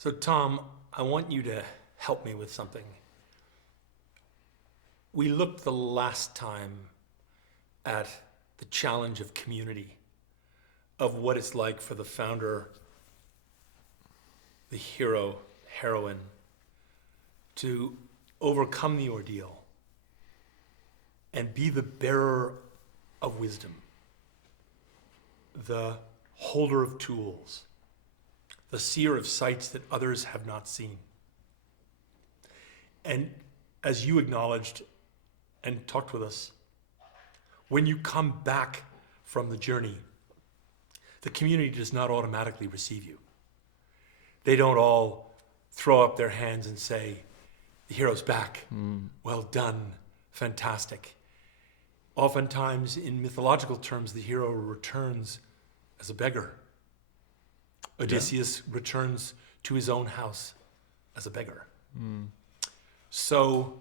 So, Tom, I want you to help me with something. We looked the last time at the challenge of community, of what it's like for the founder, the hero, heroine, to overcome the ordeal and be the bearer of wisdom, the holder of tools, the seer of sights that others have not seen. And as you acknowledged and talked with us, when you come back from the journey, the community does not automatically receive you. They don't all throw up their hands and say, the hero's back, well done, fantastic. Oftentimes, in mythological terms, the hero returns as a beggar. Odysseus returns to his own house as a beggar. So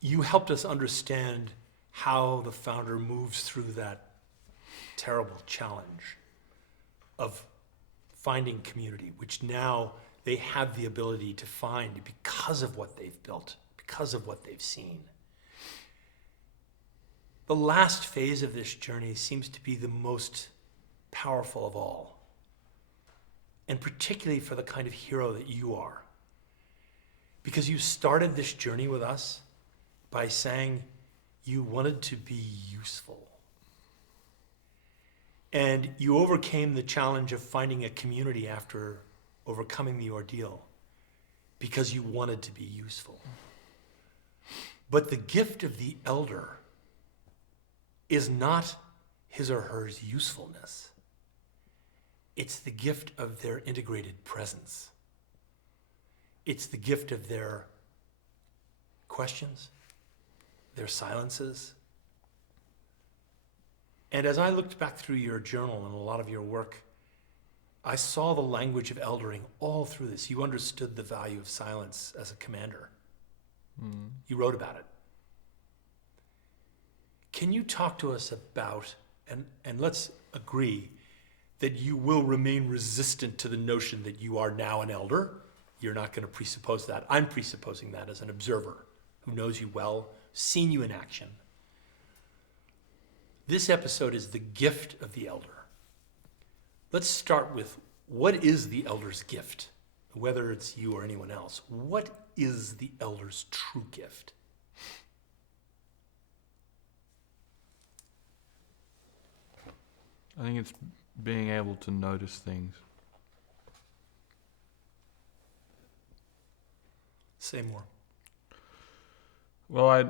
you helped us understand how the founder moves through that terrible challenge of finding community, which now they have the ability to find because of what they've built, because of what they've seen. The last phase of this journey seems to be the most powerful of all, and particularly for the kind of hero that you are. Because you started this journey with us by saying you wanted to be useful. And you overcame the challenge of finding a community after overcoming the ordeal because you wanted to be useful. But the gift of the elder is not his or her usefulness. It's the gift of their integrated presence. It's the gift of their questions, their silences. And as I looked back through your journal and a lot of your work, I saw the language of eldering all through this. You understood the value of silence as a commander. You wrote about it. Can you talk to us about, and let's agree that you will remain resistant to the notion that you are now an elder. You're not going to presuppose that. I'm presupposing that as an observer who knows you well, seen you in action. This episode is the gift of the elder. Let's start with, what is the elder's gift? Whether it's you or anyone else, what is the elder's true gift? I think it's being able to notice things. Say more. Well, I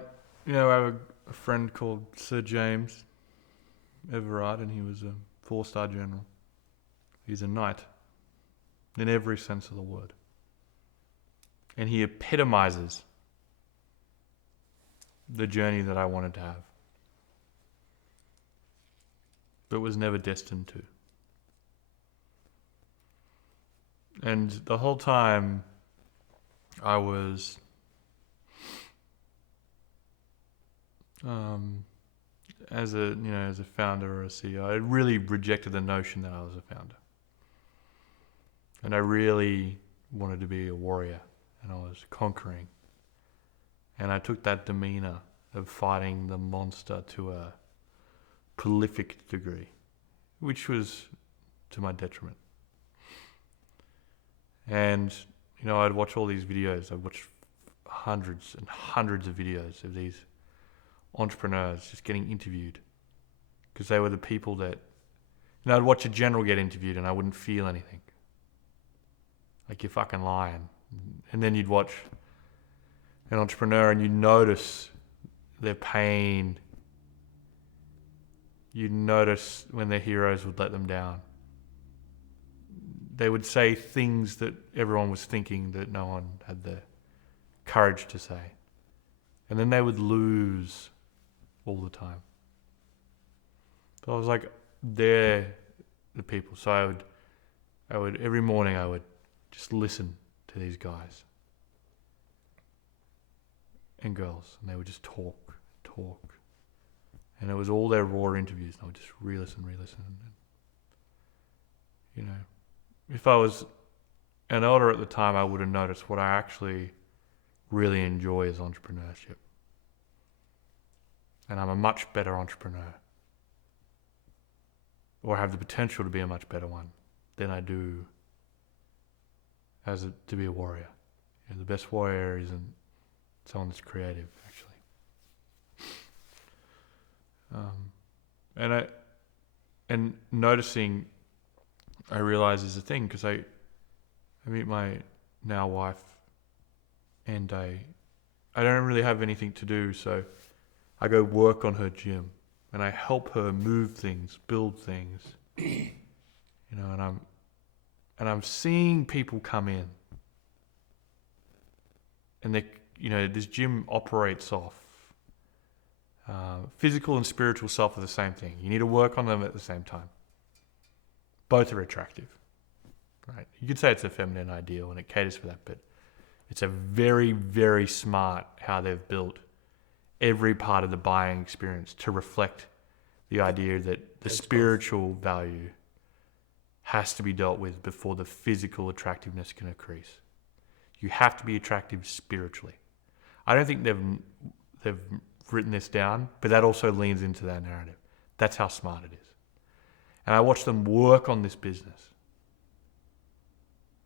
have a friend called Sir James Everard, and he was a 4-star general. He's a knight in every sense of the word. And he epitomizes the journey that I wanted to have, but was never destined to. And the whole time I was as a founder or a CEO, I really rejected the notion that I was a founder. And I really wanted to be a warrior, and I was conquering. And I took that demeanor of fighting the monster to a prolific degree, which was to my detriment. And, I'd watch all these videos. I'd watch hundreds and hundreds of videos of these entrepreneurs just getting interviewed, because they were the people that, I'd watch a general get interviewed and I wouldn't feel anything. Like, you're fucking lying. And then you'd watch an entrepreneur and you notice their pain. You notice when their heroes would let them down. They would say things that everyone was thinking that no one had the courage to say. And then they would lose all the time. So I was like, they're the people. So I would every morning I would just listen to these guys and girls, and they would just talk. And it was all their raw interviews, and I would just re-listen. if I was an elder at the time, I would have noticed what I actually really enjoy is entrepreneurship. And I'm a much better entrepreneur, or have the potential to be a much better one than I do to be a warrior. You know, the best warrior isn't someone that's creative, actually. And noticing, I realize is a thing, because I meet my now wife, and I don't really have anything to do, so I go work on her gym, and I help her move things, build things, you know, and I'm seeing people come in, and they, you know, this gym operates off physical and spiritual self are the same thing. You need to work on them at the same time. Both are attractive, right? You could say it's a feminine ideal and it caters for that, but it's a very, very smart how they've built every part of the buying experience to reflect the idea that the spiritual value has to be dealt with before the physical attractiveness can increase. You have to be attractive spiritually. I don't think they've written this down, but that also leans into that narrative. That's how smart it is. And I watch them work on this business.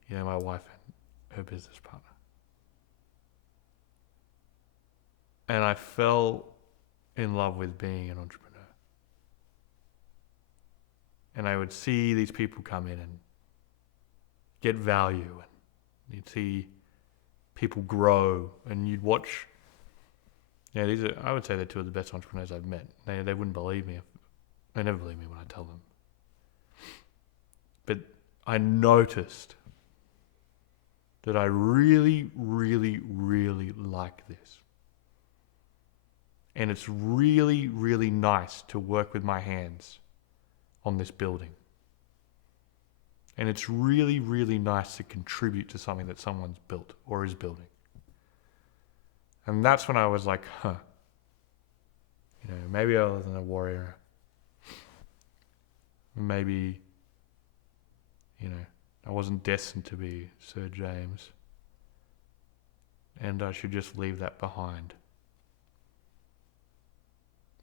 You know, my wife and her business partner. And I fell in love with being an entrepreneur. And I would see these people come in and get value, and you'd see people grow, and you'd watch. Yeah, I would say they're two of the best entrepreneurs I've met. They wouldn't believe me. They never believe me when I tell them. But I noticed that I really, really, really like this. And it's really, really nice to work with my hands on this building. And it's really, really nice to contribute to something that someone's built or is building. And that's when I was like, you know, maybe I wasn't a warrior. Maybe, you know, I wasn't destined to be Sir James. And I should just leave that behind.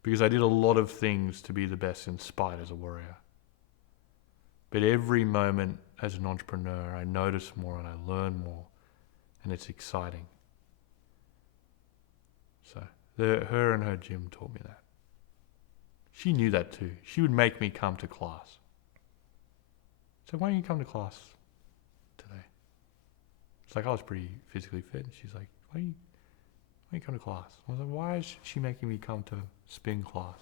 Because I did a lot of things to be the best in spite as a warrior. But every moment as an entrepreneur, I notice more and I learn more. And it's exciting. So, her and her gym taught me that. She knew that too. She would make me come to class. So why don't you come to class today? It's like I was pretty physically fit. And she's like, why don't you come to class? I was like, why is she making me come to spin class?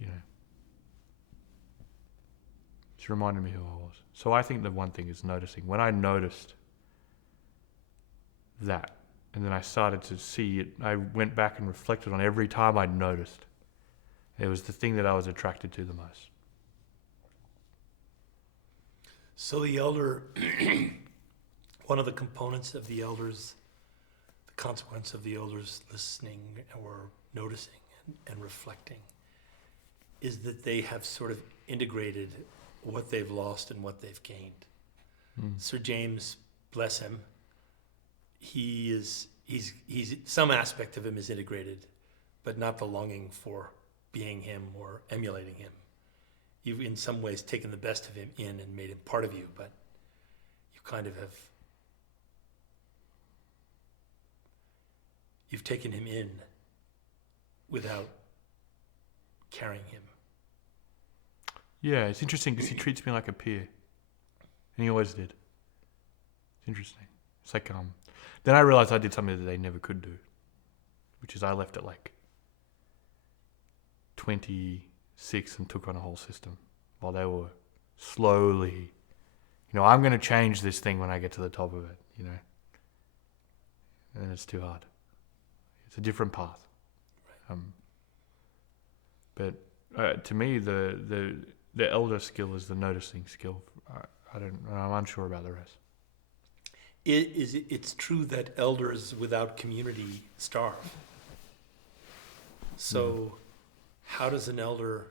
You know. She reminded me who I was. So I think the one thing is noticing. When I noticed that, and then I started to see it, I went back and reflected on every time I'd noticed. It was the thing that I was attracted to the most. So the elder, one of the components of the elders, the consequence of the elders listening or noticing and reflecting, is that they have sort of integrated what they've lost and what they've gained. Sir James, bless him, he's some aspect of him is integrated, but not the longing for being him or emulating him. You've in some ways taken the best of him in and made him part of you, but you kind of have, you've taken him in without carrying him. Yeah, it's interesting because he treats me like a peer. And he always did. It's interesting. It's like, then I realized I did something that they never could do, which is I left at like 26 and took on a whole system while they were slowly, I'm going to change this thing when I get to the top of it, and it's too hard. It's a different path. But to me, the elder skill is the noticing skill. I'm unsure about the rest. It's true that elders without community starve. So how does an elder,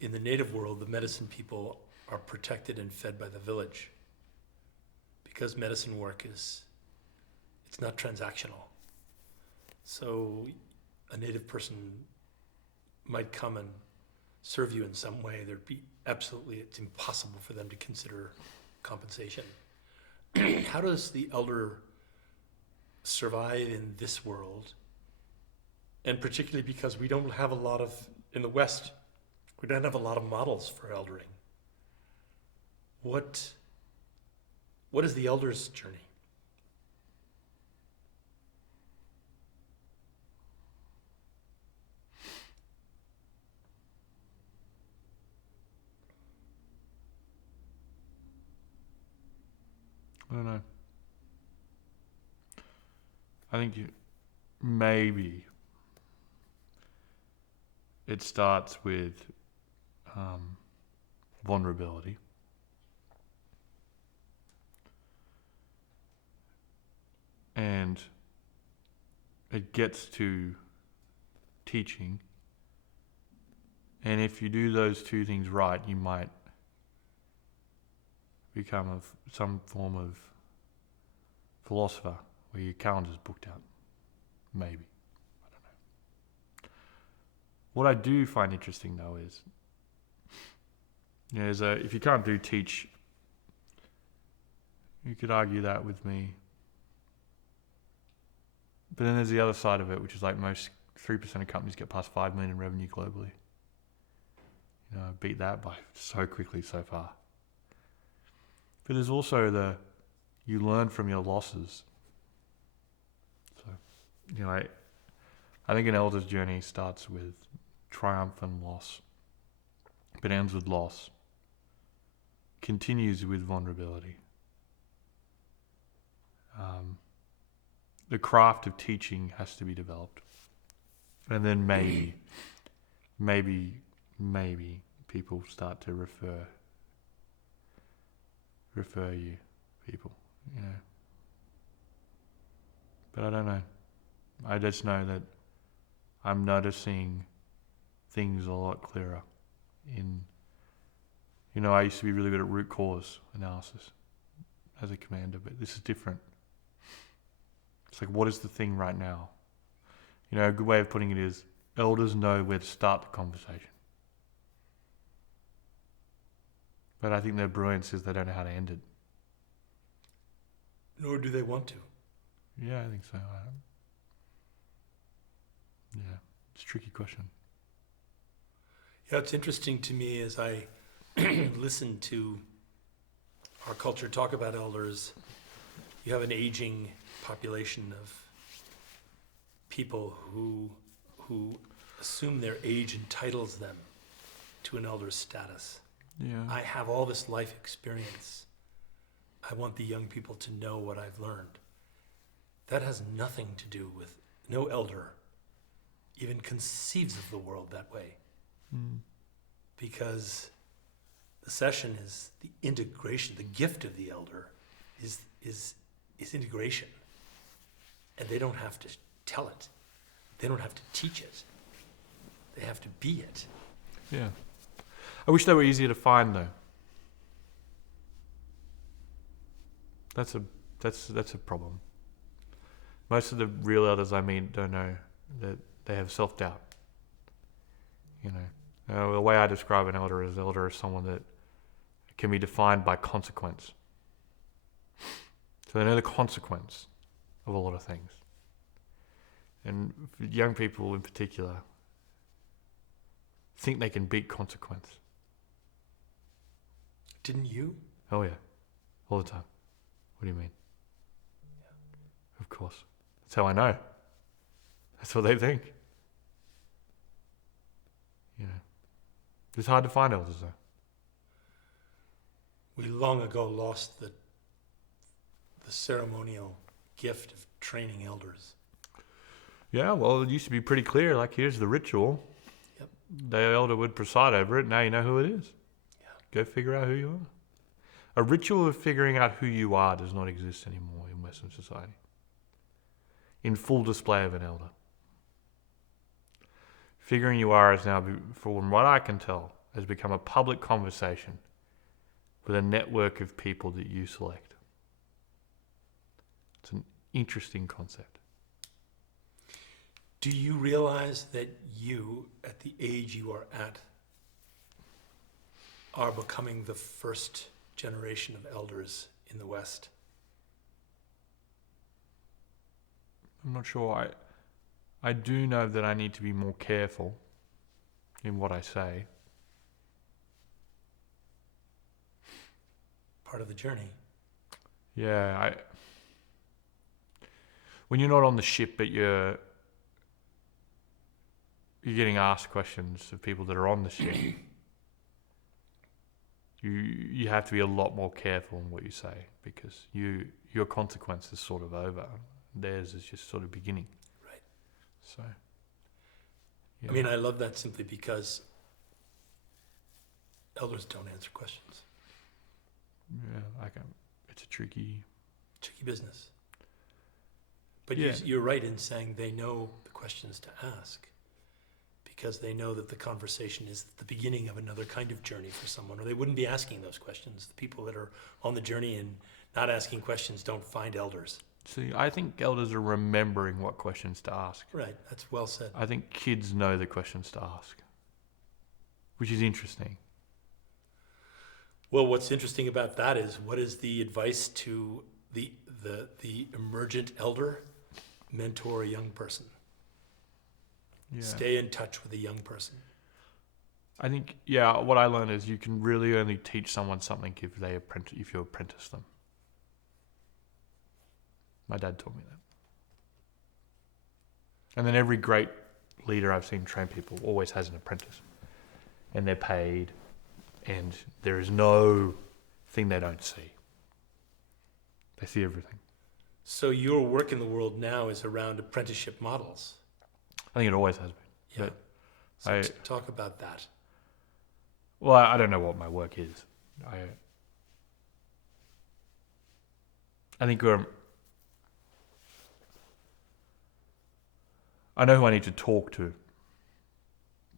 in the native world, the medicine people are protected and fed by the village because medicine work it's not transactional. So a native person might come and serve you in some way. It's impossible for them to consider compensation. How does the elder survive in this world? And particularly because we don't have in the West, we don't have a lot of models for eldering. What is the elder's journey? I don't know. I think maybe it starts with vulnerability. And it gets to teaching. And if you do those two things right, you might become some form of philosopher where your calendar's booked out. Maybe. I don't know. What I do find interesting though is, if you can't teach, you could argue that with me. But then there's the other side of it, which is like most 3% of companies get past 5 million in revenue globally. Beat that by so quickly so far. But there's also you learn from your losses. So, I think an elder's journey starts with triumph and loss, but ends with loss, continues with vulnerability. The craft of teaching has to be developed. And then maybe people start to refer you people, But I don't know. I just know that I'm noticing things a lot clearer I used to be really good at root cause analysis as a commander, but this is different. It's like, what is the thing right now? A good way of putting it is, elders know where to start the conversation. But I think their brilliance is they don't know how to end it. Nor do they want to. Yeah, I think so. It's a tricky question. Yeah, it's interesting to me as I listen to our culture talk about elders. You have an aging population of people who assume their age entitles them to an elder's status. Yeah. I have all this life experience. I want the young people to know what I've learned. That has nothing to do with, no elder even conceives of the world that way. Because the session is the integration, the gift of the elder is integration. And they don't have to tell it. They don't have to teach it. They have to be it. Yeah. I wish they were easier to find though. That's a problem. Most of the real elders I meet don't know that they have self-doubt. The way I describe an elder is someone that can be defined by consequence. So they know the consequence of a lot of things. And young people in particular think they can beat consequence. Didn't you? Oh yeah, all the time. What do you mean? Yeah. Of course. That's how I know. That's what they think. It's hard to find elders though. We long ago lost the ceremonial gift of training elders. Yeah, well, it used to be pretty clear. Like, here's the ritual. Yep. The elder would preside over it. Now you know who it is. Yeah. Go figure out who you are. A ritual of figuring out who you are does not exist anymore in Western society. In full display of an elder. Figuring you are is now, from what I can tell, has become a public conversation with a network of people that you select. It's an interesting concept. Do you realize that you, at the age you are at, are becoming the first generation of elders in the West? I'm not sure. I do know that I need to be more careful in what I say. Part of the journey. Yeah, when you're not on the ship, but you're getting asked questions of people that are on the ship, you have to be a lot more careful in what you say, because your consequence is sort of over. Theirs is just sort of beginning. Right. So, yeah. I mean, I love that simply because elders don't answer questions. Yeah, it's a tricky business. But Yeah. you're right in saying they know the questions to ask, because they know that the conversation is the beginning of another kind of journey for someone, or they wouldn't be asking those questions. The people that are on the journey and not asking questions don't find elders. See, I think elders are remembering what questions to ask. Right, that's well said. I think kids know the questions to ask, which is interesting. Well, what's interesting about that is, what is the advice to the emergent elder? Mentor a young person. Yeah. Stay in touch with a young person. I think, yeah, what I learned is you can really only teach someone something if you apprentice them. My dad taught me that. And then every great leader I've seen train people always has an apprentice. And they're paid, and there is no thing they don't see. They see everything. So your work in the world now is around apprenticeship models. I think it always has been. Yeah. But So talk about that. Well, I don't know what my work is. I think I know who I need to talk to,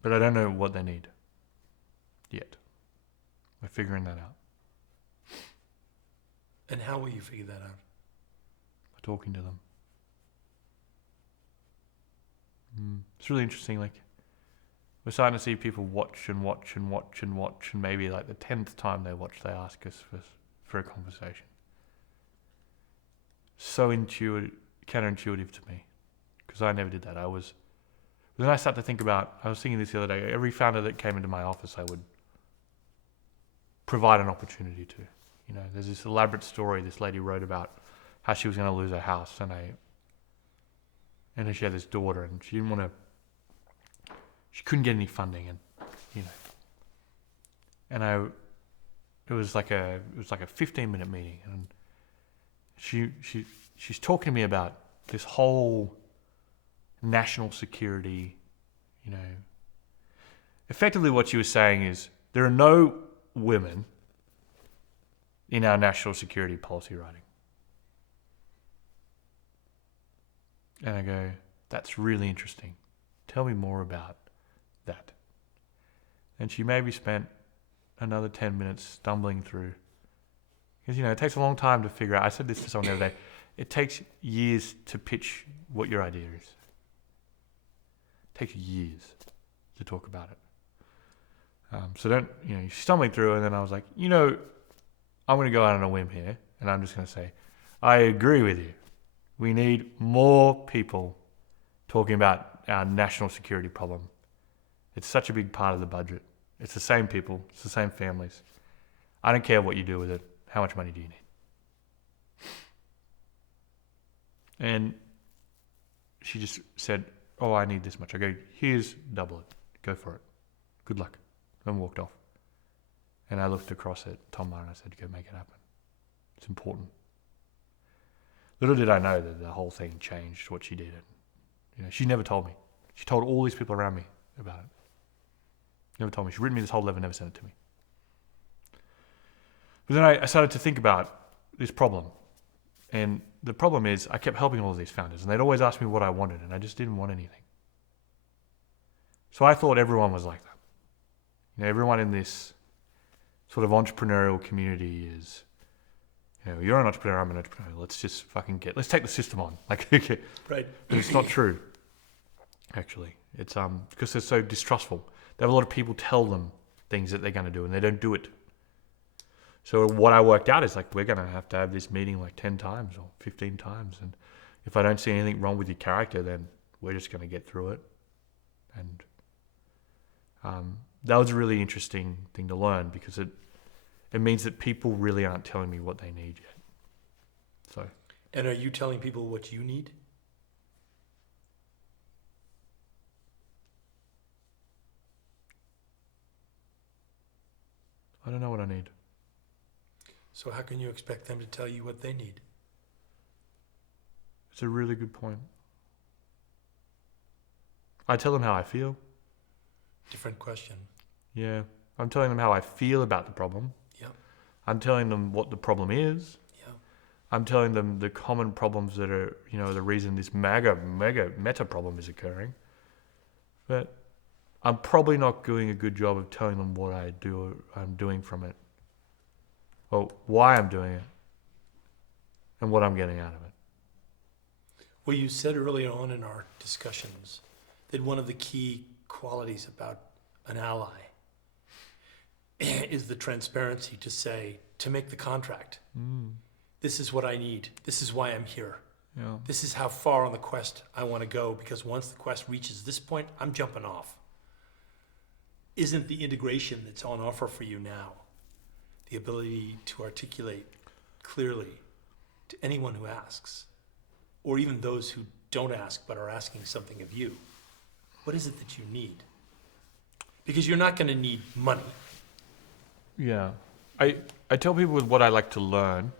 but I don't know what they need yet. We're figuring that out. And how will you figure that out? By talking to them. It's really interesting. Like, we're starting to see people watch and watch and watch and watch, and maybe like the 10th time they watch, they ask us for a conversation. So counterintuitive to me, because I never did that. Then I started to think about, I was thinking this the other day, every founder that came into my office, I would provide an opportunity to. You know, there's this elaborate story this lady wrote about how she was going to lose her house, and then she had this daughter, and she couldn't get any funding, and you know, it was like a 15-minute meeting, and she's talking to me about this whole national security, you know. Effectively what she was saying is, there are no women in our national security policy writing. And I go, that's really interesting. Tell me more about that. And she maybe spent another 10 minutes stumbling through. Because, you know, it takes a long time to figure out. I said this to someone the other day. It takes years to pitch what your idea is. It takes years to talk about it. So you're stumbling through, and then I was like, I'm going to go out on a whim here, and I'm just going to say, I agree with you. We need more people talking about our national security problem. It's such a big part of the budget. It's the same people. It's the same families. I don't care what you do with it. How much money do you need? And she just said, oh, I need this much. I go, here's double it. Go for it. Good luck. And walked off. And I looked across at Tom and I said, go make it happen. It's important. Little did I know that the whole thing changed what she did. And, she never told me. She told all these people around me about it. Never told me. She'd written me this whole letter, never sent it to me. But then I started to think about this problem. And the problem is, I kept helping all of these founders, and they'd always ask me what I wanted, and I just didn't want anything. So I thought everyone was like that. You know, everyone in this sort of entrepreneurial community is, you know, you're an entrepreneur, I'm an entrepreneur. Let's just let's take the system on. Like, okay. Right. But it's not true, actually. It's because they're so distrustful. They have a lot of people tell them things that they're going to do and they don't do it. So what I worked out is like, we're going to have this meeting like 10 times or 15 times. And if I don't see anything wrong with your character, then we're just going to get through it. And that was a really interesting thing to learn, because it means that people really aren't telling me what they need yet. So. And are you telling people what you need? I don't know what I need. So how can you expect them to tell you what they need? It's a really good point. I tell them how I feel. Different question. Yeah. I'm telling them how I feel about the problem. Yeah. I'm telling them what the problem is. Yeah. I'm telling them the common problems that are, you know, the reason this mega meta problem is occurring. But I'm probably not doing a good job of telling them what I'm doing from it, or why I'm doing it, and what I'm getting out of it. Well, you said earlier on in our discussions that one of the key qualities about an ally is the transparency to make the contract. This is what I need. This is why I'm here. Yeah. This is how far on the quest I want to go, because once the quest reaches this point, I'm jumping off. Isn't the integration that's on offer for you now, the ability to articulate clearly to anyone who asks, or even those who don't ask but are asking something of you, what is it that you need? Because you're not going to need money. Yeah. I tell people what I like to learn.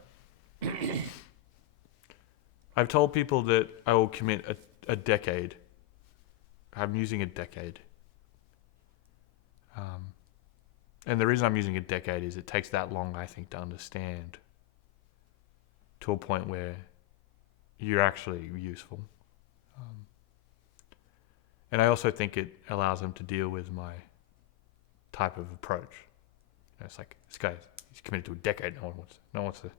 I've told people that I will commit a decade. I'm using a decade. And the reason I'm using a decade is it takes that long, I think, to understand to a point where you're actually useful. And I also think it allows them to deal with my type of approach. You know, it's like, this guy, he's committed to a decade. No one wants to.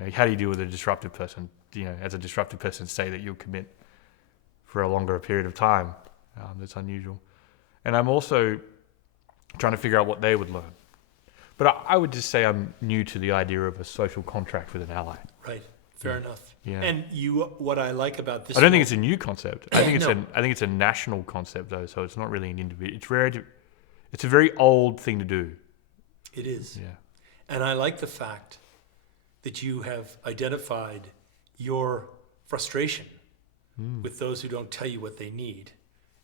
You know, how do you deal with a disruptive person? You know, as a disruptive person, say that you'll commit for a longer period of time. That's unusual. And I'm also trying to figure out what they would learn. But I would just say I'm new to the idea of a social contract with an ally. Right. Fair enough. Yeah. And what I like about this, I don't think it's a new concept. I think it's No. I think it's a national concept though. So it's not really an individual. It's a very old thing to do. It is. Yeah. And I like the fact that you have identified your frustration with those who don't tell you what they need,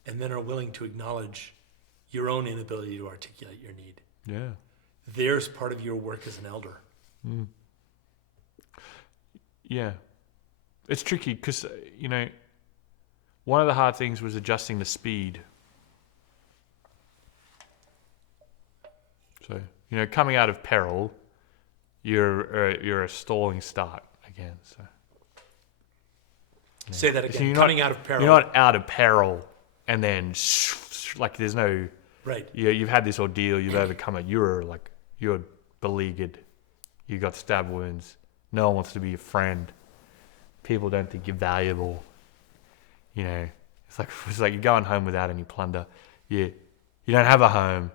and then are willing to acknowledge your own inability to articulate your need. Yeah. There's part of your work as an elder. Yeah. It's tricky because, you know, one of the hard things was adjusting the speed. So, you know, coming out of Peril, you're a stalling start again. So. Yeah. Say that again. So Coming out of Peril. You're not out of Peril and then like there's no. Right. You've had this ordeal. You've overcome it. You're beleaguered. You got stab wounds. No one wants to be your friend. People don't think you're valuable. You know, it's like you're going home without any plunder. You don't have a home.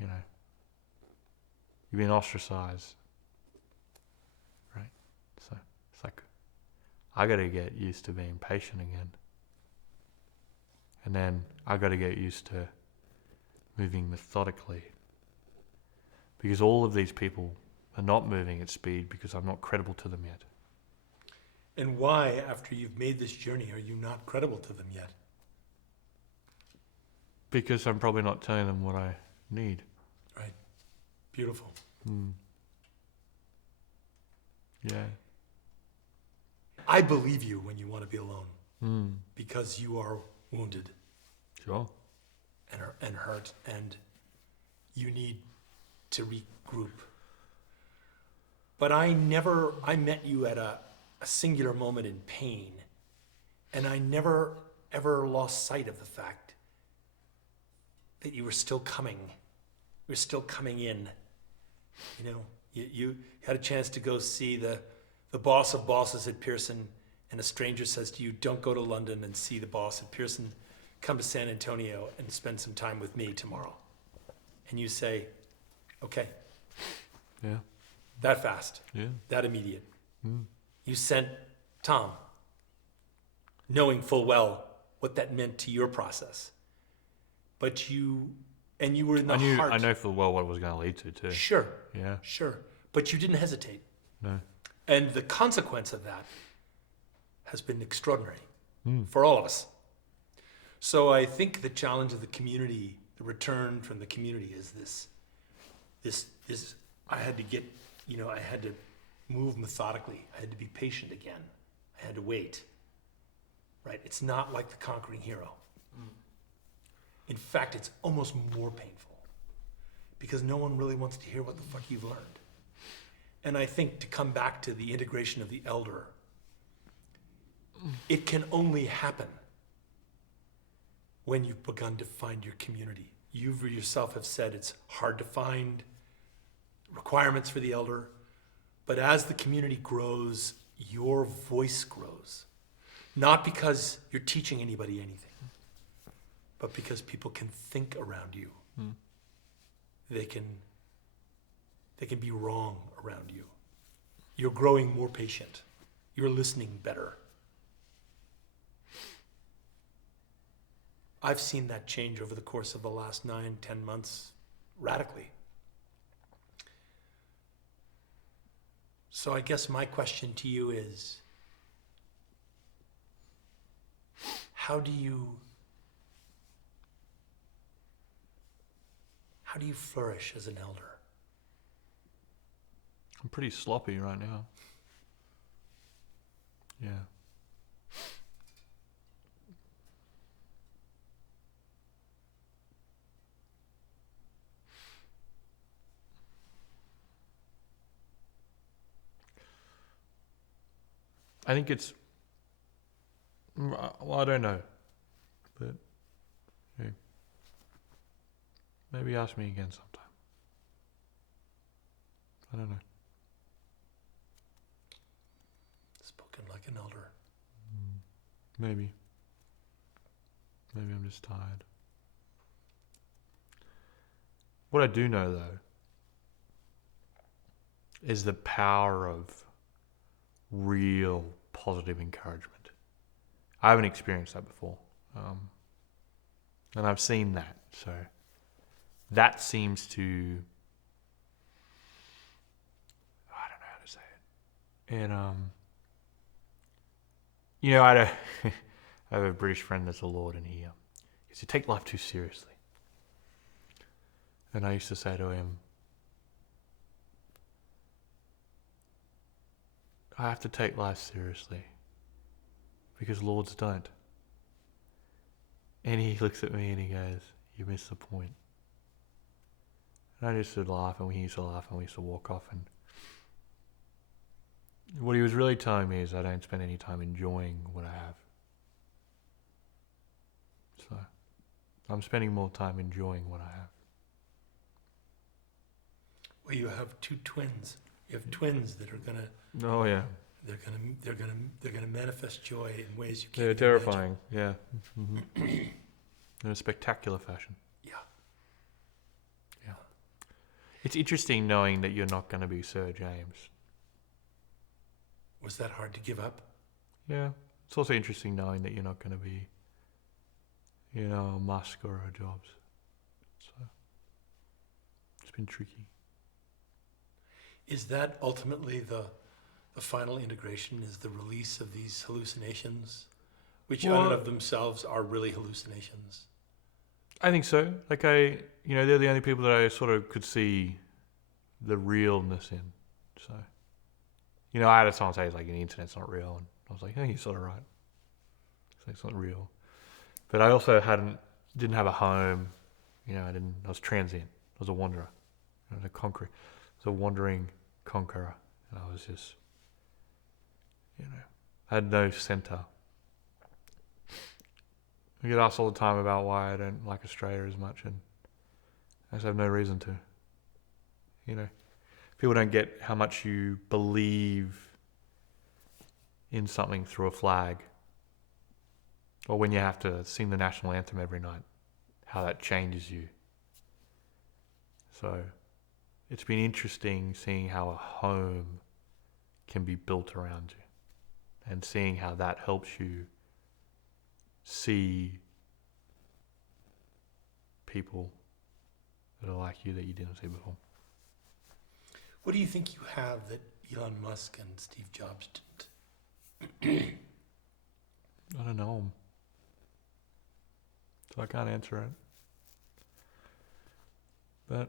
You know, you've been ostracized. Right? So it's like I got to get used to being patient again. And then I got to get used to moving methodically. Because all of these people are not moving at speed because I'm not credible to them yet. And why, after you've made this journey, are you not credible to them yet? Because I'm probably not telling them what I need. Right. Beautiful. Yeah. I believe you when you want to be alone. Because you are wounded. Sure. And hurt, and you need to regroup. But I met you at a singular moment in pain, and I never ever lost sight of the fact that you were still coming. You were still coming in. You know, you had a chance to go see the boss of bosses at Pearson, and a stranger says to you, don't go to London and see the boss at Pearson. Come to San Antonio and spend some time with me tomorrow. And you say, okay. Yeah. That fast. Yeah. That immediate. Mm. You sent Tom, knowing full well what that meant to your process. But you were in the heart. I know full well what it was going to lead to too. Sure. Yeah. Sure. But you didn't hesitate. No. And the consequence of that has been extraordinary for all of us. So I think the challenge of the community, the return from the community is this, I had to get, I had to move methodically. I had to be patient again. I had to wait, right? It's not like the conquering hero. In fact, it's almost more painful because no one really wants to hear what the fuck you've learned. And I think to come back to the integration of the elder, it can only happen when you've begun to find your community. You yourself have said it's hard to find requirements for the elder, but as the community grows, your voice grows. Not because you're teaching anybody anything, but because people can think around you. They can be wrong around you. You're growing more patient. You're listening better. I've seen that change over the course of the last 9-10 months radically. So I guess my question to you is, how do you flourish as an elder? I'm pretty sloppy right now. Yeah. I think it's, well, I don't know, but yeah. Maybe ask me again sometime. I don't know. Spoken like an elder. Maybe. Maybe I'm just tired. What I do know, though, is the power of real positive encouragement. I haven't experienced that before. And I've seen that. So that seems to, I don't know how to say it. And, I had I have a British friend that's a Lord, and he used to take life too seriously. And I used to say to him, I have to take life seriously because Lords don't. And he looks at me and he goes, you missed the point. And I just would laugh, and we used to laugh, and we used to walk off. And what he was really telling me is I don't spend any time enjoying what I have. So I'm spending more time enjoying what I have. Well, you have two twins. You have twins that are gonna. Oh yeah. They're gonna manifest joy in ways you can't. They're terrifying. Yeah. Mm-hmm. In a spectacular fashion. Yeah. Yeah. It's interesting knowing that you're not going to be Sir James. Was that hard to give up? Yeah. It's also interesting knowing that you're not going to be, a Musk or a Jobs. So it's been tricky. Is that ultimately the final integration, is the release of these hallucinations, which in and of themselves are really hallucinations? I think so. Like they're the only people that I sort of could see the realness in. So, I had someone say, the internet's not real. And I was like, you're sort of right. It's not real. But I also didn't have a home. I was transient. I was a wanderer. I was a conqueror. I was a wandering conqueror. And I was just, I had no center. I get asked all the time about why I don't like Australia as much. And I just have no reason to. You know, people don't get how much you believe in something through a flag, or when you have to sing the national anthem every night, how that changes you. So it's been interesting seeing how a home can be built around you, and seeing how that helps you see people that are like you that you didn't see before. What do you think you have that Elon Musk and Steve Jobs didn't? I don't know. So I can't answer it. But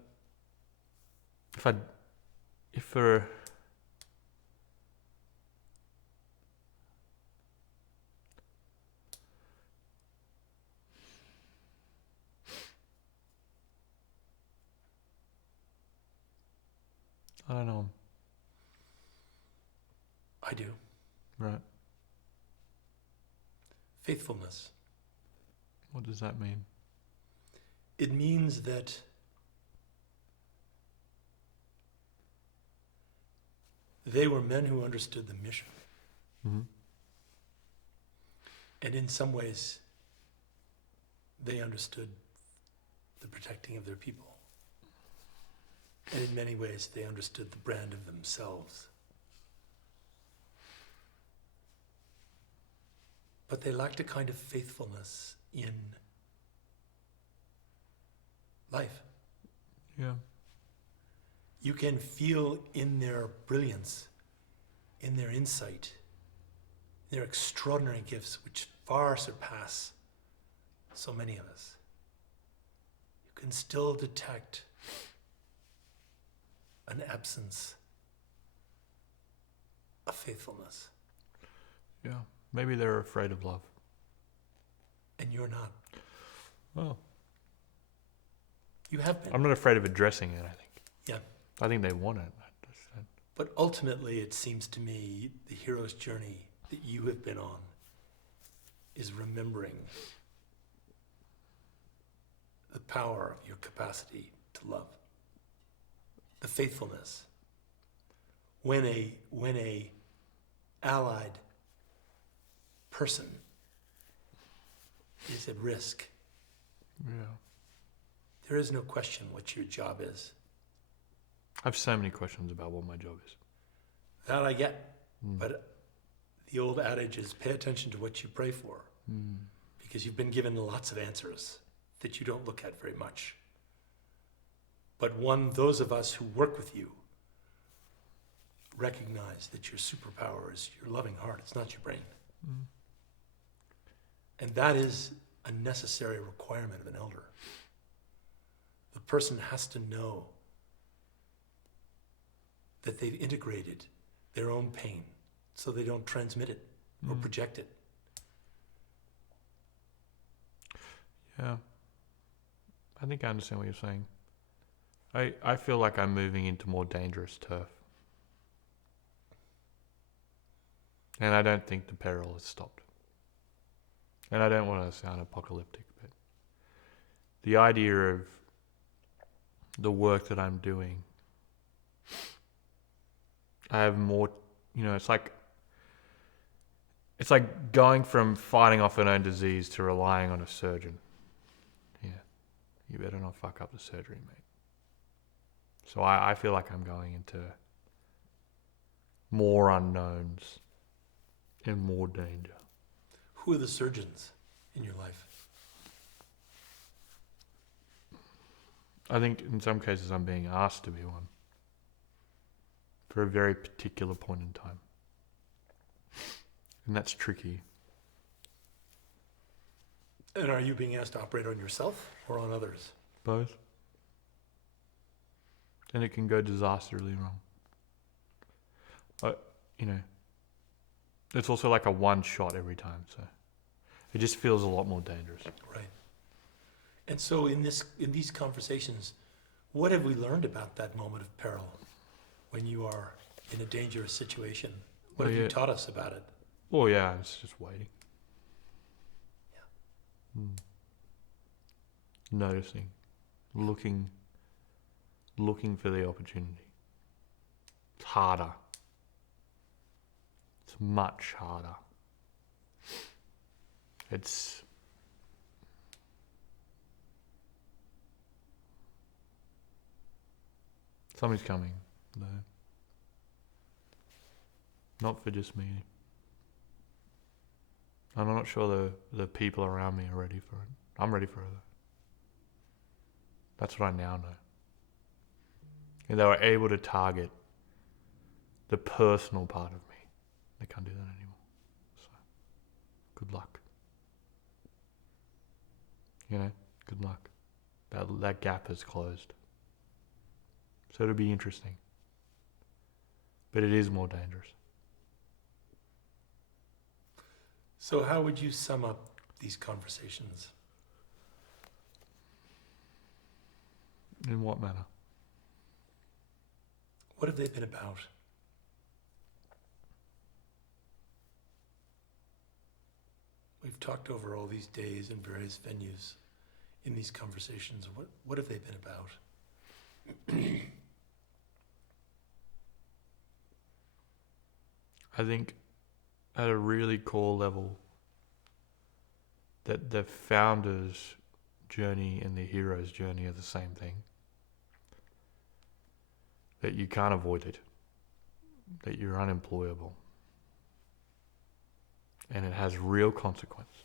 if for I don't know. I do. Right. Faithfulness. What does that mean? It means that they were men who understood the mission. Mm-hmm. And in some ways, they understood the protecting of their people. And in many ways, they understood the brand of themselves. But they lacked a kind of faithfulness in life. Yeah. You can feel in their brilliance, in their insight, their extraordinary gifts, which far surpass so many of us. You can still detect an absence of faithfulness. Yeah. Maybe they're afraid of love. And you're not. Oh. You have been. I'm not afraid of addressing it, I think. Yeah. I think they want it. But ultimately, it seems to me, the hero's journey that you have been on is remembering the power of your capacity to love. The faithfulness. When a allied person is at risk, Yeah. there is no question what your job is. I have so many questions about what my job is. That I get. But the old adage is pay attention to what you pray for. Because you've been given lots of answers that you don't look at very much. But those of us who work with you recognize that your superpower is your loving heart. It's not your brain. And that is a necessary requirement of an elder. The person has to know that they've integrated their own pain so they don't transmit it or project it. Yeah. I think I understand what you're saying. I feel like I'm moving into more dangerous turf. And I don't think the peril has stopped. And I don't want to sound apocalyptic, but the idea of the work that I'm doing, I have more, it's like going from fighting off an own disease to relying on a surgeon. Yeah. You better not fuck up the surgery, mate. So I feel like I'm going into more unknowns and more danger. Who are the surgeons in your life? I think in some cases I'm being asked to be one for a very particular point in time. And that's tricky. And are you being asked to operate on yourself or on others? Both. And it can go disastrously wrong. But, it's also like a one shot every time, so it just feels a lot more dangerous. Right. And so in these conversations, what have we learned about that moment of peril when you are in a dangerous situation? What have you taught us about it? Oh yeah, it's just waiting. Yeah. Noticing, looking looking for the opportunity. It's harder. It's much harder. It's something's coming, though. Not for just me. I'm not sure the people around me are ready for it. I'm ready for it, though. That's what I now know. And they were able to target the personal part of me. They can't do that anymore. So, good luck. Good luck. That gap has closed. So it'll be interesting. But it is more dangerous. So how would you sum up these conversations? In what manner? What have they been about? We've talked over all these days in various venues in these conversations. What have they been about? I think at a really core level that the founder's journey and the hero's journey are the same thing. That you can't avoid it. That you're unemployable. And it has real consequence.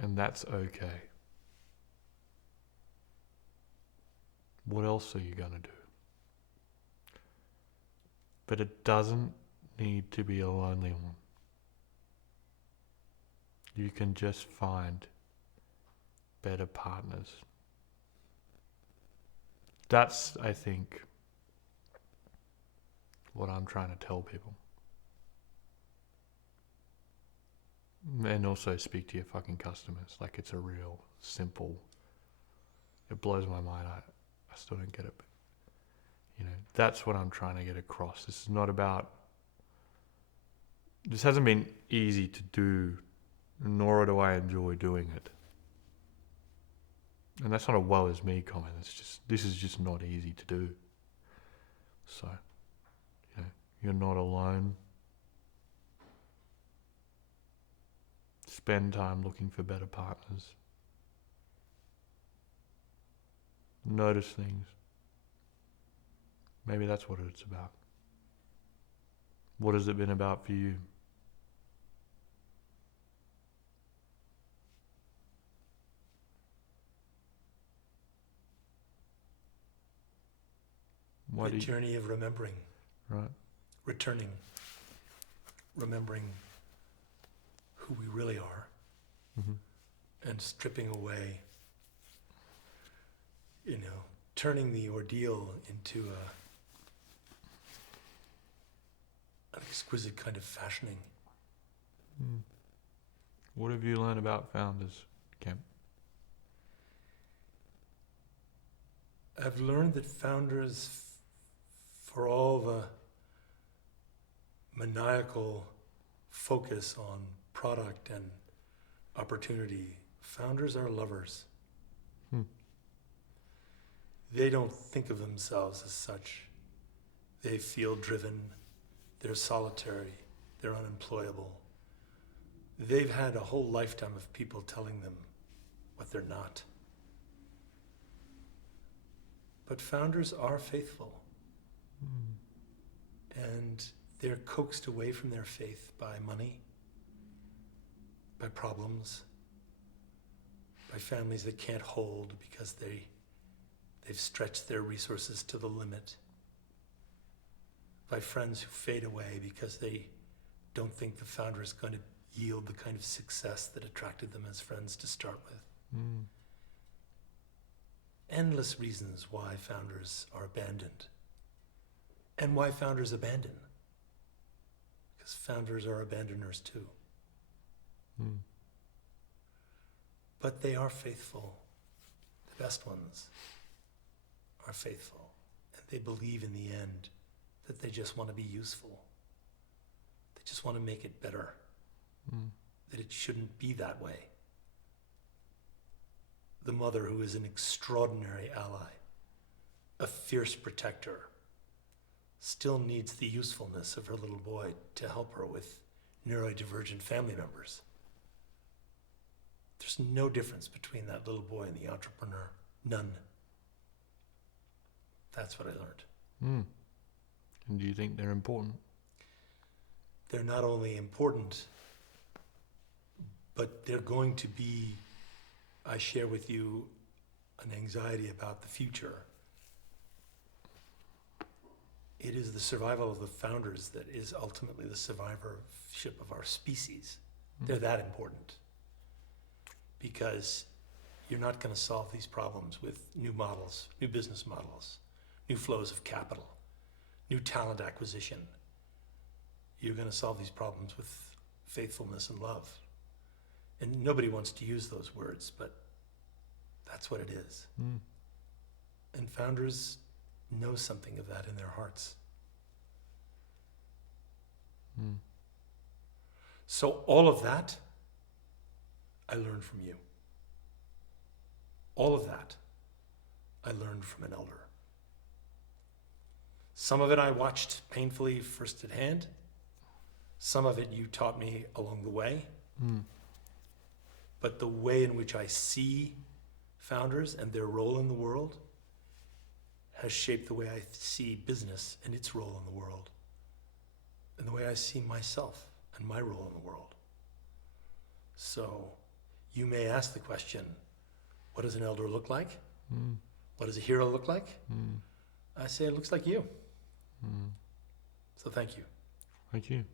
And that's okay. What else are you going to do? But it doesn't need to be a lonely one. You can just find better partners. That's, I think, what I'm trying to tell people. And also speak to your fucking customers like it's a real, simple, it blows my mind. I still don't get it. But, that's what I'm trying to get across. This is not about, this hasn't been easy to do, nor do I enjoy doing it. And that's not a woe is me comment. It's just, this is just not easy to do. So, you're not alone. Spend time looking for better partners. Notice things. Maybe that's what it's about. What has it been about for you? The journey of remembering. Right. Returning. Remembering who we really are. Mm-hmm. And stripping away, turning the ordeal into an exquisite kind of fashioning. What have you learned about founders, Kemp? I've learned that founders, for all the maniacal focus on product and opportunity, founders are lovers. They don't think of themselves as such. They feel driven, they're solitary, they're unemployable. They've had a whole lifetime of people telling them what they're not. But founders are faithful. And they're coaxed away from their faith by money, by problems, by families that can't hold because they've stretched their resources to the limit, by friends who fade away because they don't think the founder is going to yield the kind of success that attracted them as friends to start with. Endless reasons why founders are abandoned and why founders abandon. Because founders are abandoners too. But they are faithful. The best ones are faithful. And they believe in the end that they just want to be useful. They just want to make it better. That it shouldn't be that way. the mother who is an extraordinary ally, a fierce protector, still needs the usefulness of her little boy to help her with neurodivergent family members. There's no difference between that little boy and the entrepreneur. None. That's what I learned. And do you think they're important? They're not only important, but they're going to be, I share with you an anxiety about the future. It is the survival of the founders that is ultimately the survivorship of our species. They're that important. Because you're not going to solve these problems with new models, new business models, new flows of capital, new talent acquisition. You're going to solve these problems with faithfulness and love. And nobody wants to use those words, but that's what it is. And founders know something of that in their hearts. So all of that, I learned from you. All of that, I learned from an elder. Some of it I watched painfully first at hand. Some of it you taught me along the way. But the way in which I see founders and their role in the world has shaped the way I see business and its role in the world, and the way I see myself and my role in the world. So you may ask the question, what does an elder look like? What does a hero look like? I say it looks like you. So thank you. Thank you.